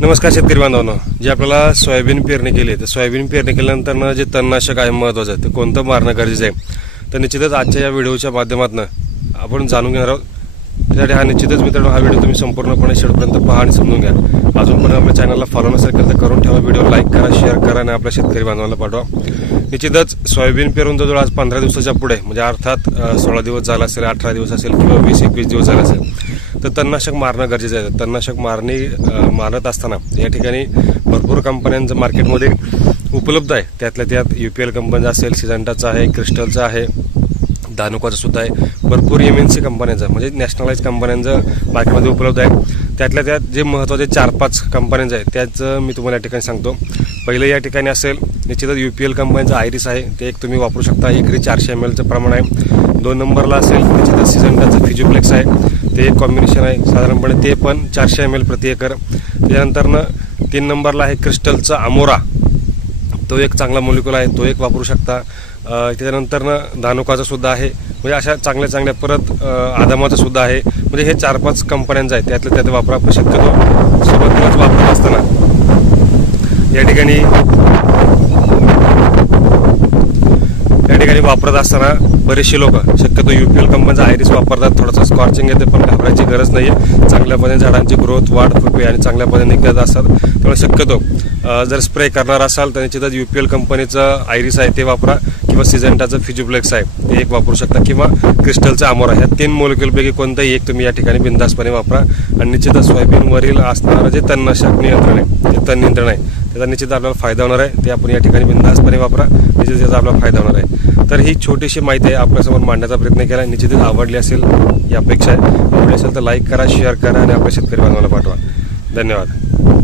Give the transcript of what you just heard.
नमस्कार शेतकरी बांधवांनो, जे आपल्याला सोयाबीन पेरणी केली तर सोयाबीन पेरणी केल्यानंतर जे तणनाशक आहे महत्त्वाचं आहे ते कोणतं मारणं गरजेचं आहे, तर निश्चितच आजच्या या व्हिडिओच्या माध्यमातून आपण जाणून घेणार आहोत। त्यासाठी हा निश्चितच मित्रांनो हा व्हिडिओ तुम्ही संपूर्णपणे शेवटपर्यंत पहा आणि समजून घ्या। अजूनपर्यंत आपल्या चॅनलला फॉलो नसेल तर करून ठेवा, व्हिडिओ लाईक करा, शेअर करा आणि आपल्या शेतकरी बांधवांना पाठवा। निश्चितच सोयाबीन पेरून जवळ आज 15 दिवसाच्या पुढे म्हणजे अर्थात 16 दिवस झाला असेल, 18 दिवस असेल किंवा 20-21 दिवस झाले असेल तर तणनाशक मारणं गरजेचं आहे। तणनाशक मारत असताना या ठिकाणी भरपूर कंपन्यांचं मार्केटमध्ये उपलब्ध आहे। त्यातल्या त्यात UPL कंपनीचा असेल, सिजंटाचा आहे, क्रिस्टलचा आहे, धानुकाचा सुद्धा आहे, भरपूर MNC कंपन्यांचा म्हणजे नॅशनलाइज कंपन्यांचं मार्केटमध्ये उपलब्ध आहे। त्यातल्या त्यात जे महत्त्वाचे 4-5 कंपन्यांचं आहे त्याचं मी तुम्हाला या ठिकाणी सांगतो। पहिलं या ठिकाणी असेल निश्चितच UPL कंपनीचं आयरिस आहे, ते एक तुम्ही वापरू शकता, एकरी 400 ml प्रमाण आहे। 2 नंबरला असेल निश्चितच सिजंटाचं फिजिप्लेक्स आहे, ते एक कॉम्बिनेशन आहे, साधारणपणे ते पण 400 ml प्रति एकर। त्यानंतरनं 3 नंबरला आहे क्रिस्टलचा अमोरा, तो एक चांगला मोलिक्युल आहे, तो एक वापरू शकता। त्यानंतरनं धानुकाचा सुद्धा आहे, म्हणजे अशा चांगल्या परत आदामाचा सुद्धा आहे, म्हणजे हे 4-5 कंपन्यांचं आहे, त्यातल्या त्यात वापरा। आपण शक्यतो सुरुवातीलाच वापरत असताना या ठिकाणी वापरत असताना बरेचसे लोक शक्यतो UPL कंपनीचा आयरिस वापरतात। थोडासा स्कॉर्चिंग येते पण घाबरायची गरज नाही आहे, चांगल्या पद्धतीने झाडांची ग्रोथ वाढ फुटवे आणि चांगल्या पद्धतीने निघत असतात। त्यामुळे शक्यतो जर स्प्रे करणार असाल तर निश्चितच UPL कंपनीचं आयरिस आहे ते वापरा, किंवा सिजंटाचं फिजिप्लेक्स आहे ते एक वापरू शकता, किंवा क्रिस्टलचा अमोरा, ह्या 3 मोलिक्युलपैकी कोणतंही एक तुम्ही या ठिकाणी बिनधास्तपणे वापरा। आणि निश्चितच सोयाबीनवरील असणारं जे तणनाशक नियंत्रण आहे, ते तण नियंत्रण आहे, त्याचा निश्चित आपल्याला फायदा होणार आहे। ते आपण या ठिकाणी बिनधास्तपणे वापरा, निश्चित त्याचा आपल्याला फायदा होणार आहे। तर ही छोटीशी माहिती आहे आपल्यासमोर मांडण्याचा प्रयत्न केला, निश्चितच आवडली असेल ही अपेक्षा आहे। आवडली असेल तर लाईक करा, शेअर करा आणि आपल्या शेतकरी बांधवांना पाठवा। धन्यवाद।